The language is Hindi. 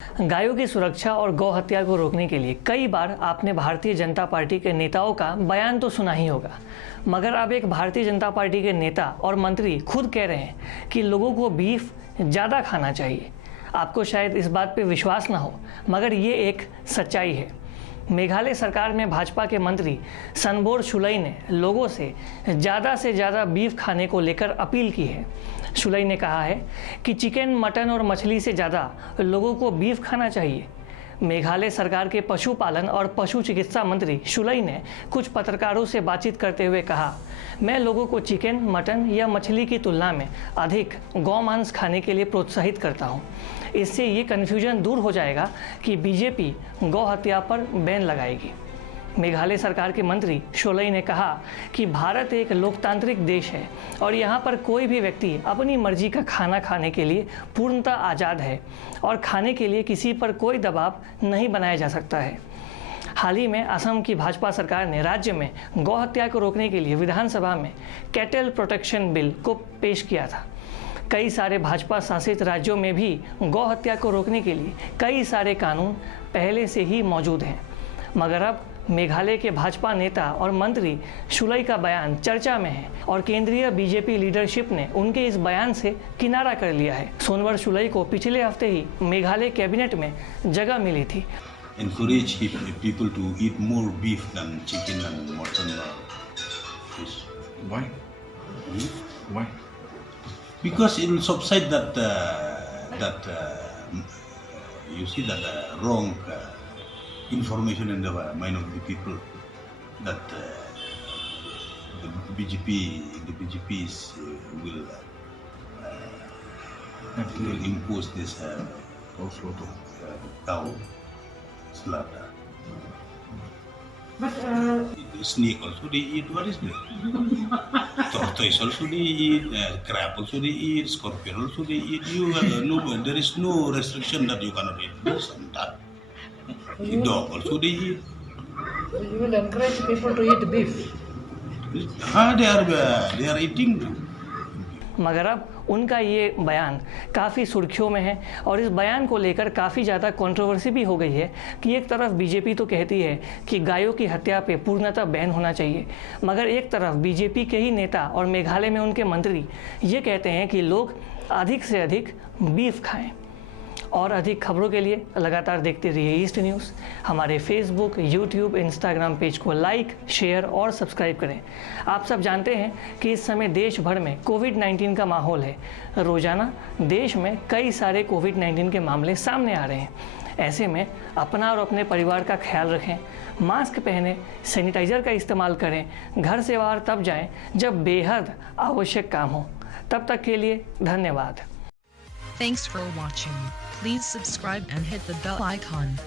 गायों की सुरक्षा और गौ हत्या को रोकने के लिए कई बार आपने भारतीय जनता पार्टी के नेताओं का बयान तो सुना ही होगा, मगर अब एक भारतीय जनता पार्टी के नेता और मंत्री खुद कह रहे हैं कि लोगों को बीफ ज़्यादा खाना चाहिए। आपको शायद इस बात पे विश्वास ना हो, मगर ये एक सच्चाई है। मेघालय सरकार में भाजपा के मंत्री सनबोर शुलई ने लोगों से ज़्यादा बीफ खाने को लेकर अपील की है। शुलई ने कहा है कि चिकन, मटन और मछली से ज़्यादा लोगों को बीफ खाना चाहिए। मेघालय सरकार के पशुपालन और पशु चिकित्सा मंत्री शुलई ने कुछ पत्रकारों से बातचीत करते हुए कहा, मैं लोगों को चिकन, मटन या मछली की तुलना में अधिक गौमांस खाने के लिए प्रोत्साहित करता हूं। इससे ये कन्फ्यूजन दूर हो जाएगा कि बीजेपी गौ हत्या पर बैन लगाएगी। मेघालय सरकार के मंत्री शुलई ने कहा कि भारत एक लोकतांत्रिक देश है और यहाँ पर कोई भी व्यक्ति अपनी मर्जी का खाना खाने के लिए पूर्णतः आज़ाद है और खाने के लिए किसी पर कोई दबाव नहीं बनाया जा सकता है। हाल ही में असम की भाजपा सरकार ने राज्य में गौ हत्या को रोकने के लिए विधानसभा में कैटल प्रोटेक्शन बिल को पेश किया था। कई सारे भाजपा शासित राज्यों में भी गौ हत्या को रोकने के लिए कई सारे कानून पहले से ही मौजूद हैं, मगर अब मेघालय के भाजपा नेता और मंत्री शुलई का बयान चर्चा में है और केंद्रीय बीजेपी लीडरशिप ने उनके इस बयान से किनारा कर लिया है। सोनवर शुलई को पिछले हफ्ते ही मेघालय कैबिनेट में जगह मिली थी। Encourage people to eat more beef than chicken and mutton or fish. Why? Why? Because it will subside that you see that wrong information in the mind of the people that the BJPs will impose this cow slaughter. But Snake also they eat. What is that? Tortoise also they eat. Crab also they eat. Scorpion also they eat. There is no restriction that you cannot eat this and that. Dog also they eat. you will encourage people to eat beef. They are eating. मगर अब उनका ये बयान काफ़ी सुर्खियों में है और इस बयान को लेकर काफ़ी ज़्यादा कंट्रोवर्सी भी हो गई है कि एक तरफ बीजेपी तो कहती है कि गायों की हत्या पे पूर्णतः बैन होना चाहिए, मगर एक तरफ बीजेपी के ही नेता और मेघालय में उनके मंत्री ये कहते हैं कि लोग अधिक से अधिक बीफ खाएं। और अधिक खबरों के लिए लगातार देखते रहिए ईस्ट न्यूज़। हमारे फेसबुक, यूट्यूब, इंस्टाग्राम पेज को लाइक, शेयर और सब्सक्राइब करें। आप सब जानते हैं कि इस समय देश भर में कोविड-19 का माहौल है। रोज़ाना देश में कई सारे कोविड-19 के मामले सामने आ रहे हैं। ऐसे में अपना और अपने परिवार का ख्याल रखें, मास्क पहनें, सैनिटाइज़र का इस्तेमाल करें, घर से बाहर तब जाएं जब बेहद आवश्यक काम हो। तब तक के लिए धन्यवाद। Thanks for watching. Please subscribe and hit the bell icon.